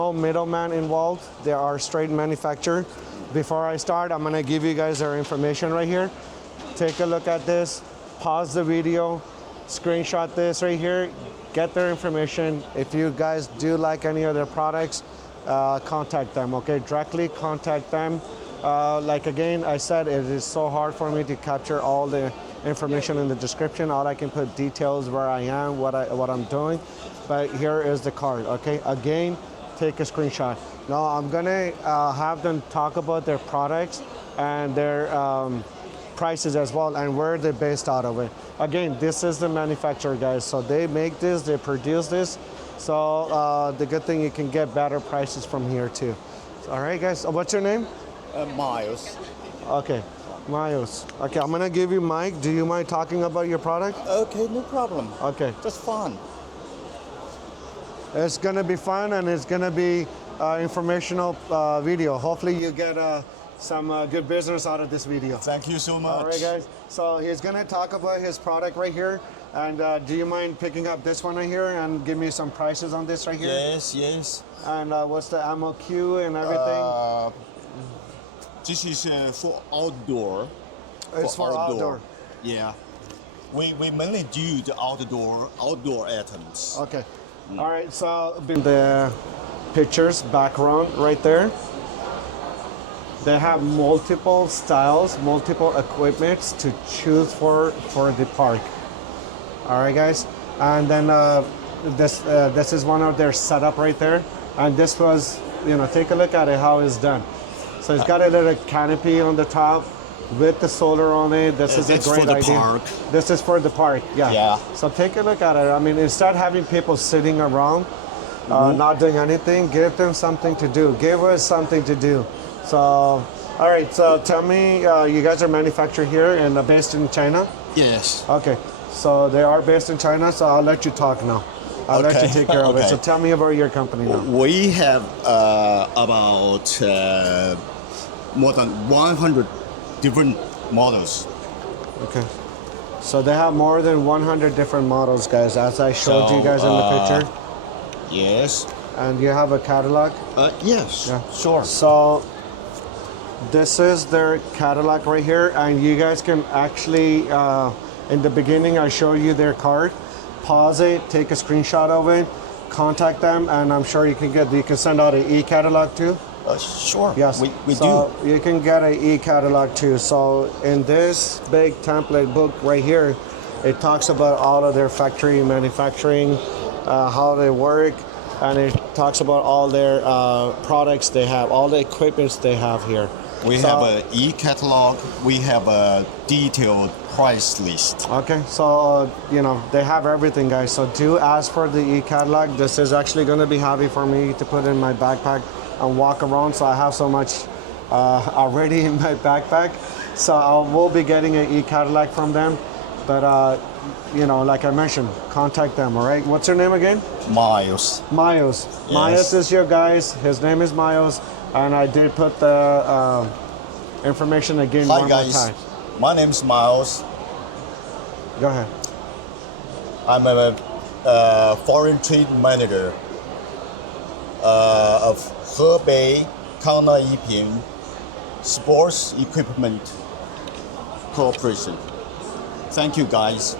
No middleman involved. They are straight manufacturer. Before I start, I'm gonna give you guys their information right here. Take a look at this, pause the video, screenshot this right here, get their information. If you guys do like any of their products, contact them, okay? Directly contact them. Like again, I said, it is so hard for me to capture all the information in the description. All I can put details where I am, what I'm doing. But here is the card, okay? Again, take a screenshot. Now I'm gonna have them talk about their products and their prices as well and where they're based out of it. Again, this is the manufacturer, guys. So they make this, they produce this. So the good thing, you can get better prices from here too. All right, guys. What's your name? Miles. Okay, Miles. Okay, I'm gonna give you Mike. Do you mind talking about your product? Okay, no problem. Okay. Just fun. It's gonna be fun and it's gonna be informational video. Hopefully you get some good business out of this video. Thank you so much. All right, guys. So he's gonna talk about his product right here. And do you mind picking up this one right here and give me some prices on this right here? Yes, yes. And what's the MOQ and everything? This is for outdoor. It's for outdoor. Yeah. We mainly do the outdoor items. Okay. All right. So the pictures background right there. They have multiple styles, multiple equipments to choose for the park. All right, guys. And then this is one of their setup right there. And this was, take a look at it, how it's done. So it's got a little canopy on the top with the solar on it. This is a great idea. For the park. This is for the park, yeah. Yeah. So take a look at it. I mean, instead of having people sitting around, not doing anything, give them something to do. Give us something to do. So, all right, so tell me, you guys are manufactured here and based in China? Yes. Okay, so they are based in China, so I'll let you talk now. I'll let you take care of it. So tell me about your company now. We have about more than 100 different models. Okay. So they have more than 100 different models, guys, as I showed you guys in the picture. Yes. And you have a catalog? Yes. Yeah. Sure. So this is their catalog right here, and you guys can actually, in the beginning, I show you their card. Pause it, take a screenshot of it, contact them, and I'm sure you can send out an e-catalog too. Sure. Yes. We so do. You can get an e-catalog too. So in this big template book right here, it talks about all of their factory manufacturing, how they work, and it talks about all their products they have, all the equipments they have here. We have an e-catalog. We have a detailed price list. Okay, so they have everything, guys. So do ask for the e-catalog. This is actually going to be heavy for me to put in my backpack and walk around. So I have so much already in my backpack. So I will be getting an e-catalog from them. But like I mentioned, contact them. All right. What's your name again? Miles. Miles. Yes. Miles is your guys. His name is Miles. And I did put the information again Hi one guys. more time. My name is Miles. Go ahead. I'm a foreign trade manager of Hebei Kangna Yiping Sports Equipment Corporation. Thank you, guys.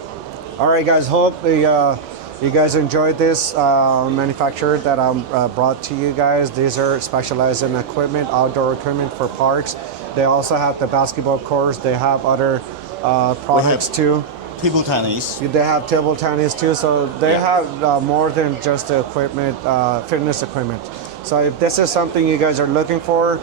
All right, guys. Hope you guys enjoyed this manufacturer that I brought to you guys. These are specialized in equipment, outdoor equipment for parks. They also have the basketball courts. They have other products too. Table tennis. They have table tennis too. So they have more than just the equipment, fitness equipment. So if this is something you guys are looking for,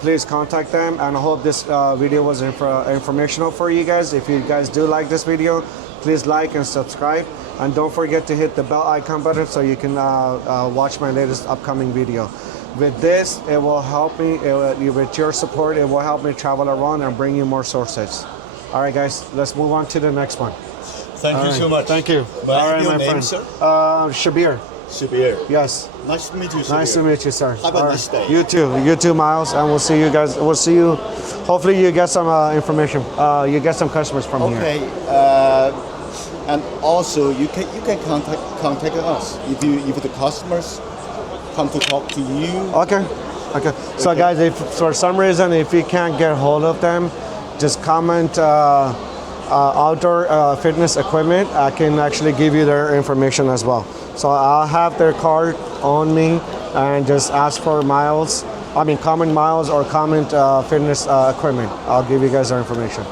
please contact them. And I hope this video was informational for you guys. If you guys do like this video, please like and subscribe. And don't forget to hit the bell icon button so you can watch my latest upcoming video. With this, it will help me, with your support, it will help me travel around and bring you more sources. All right, guys, let's move on to the next one. Thank you so much. Thank you. May I All have right, your my name, friend. sir? Shabir. Shabir. Yes. Nice to meet you, Shabir. Nice to meet you, sir. Have a nice day. You too, Miles. And we'll see you guys. We'll see you. Hopefully, you get some information. You get some customers from here. Okay. And also, you can contact us if the customers come to talk to you. Okay. Okay. So guys, if for some reason if you can't get hold of them, just comment outdoor fitness equipment. I can actually give you their information as well. So I'll have their card on me and just ask for Miles. I mean, comment Miles or comment fitness equipment. I'll give you guys their information.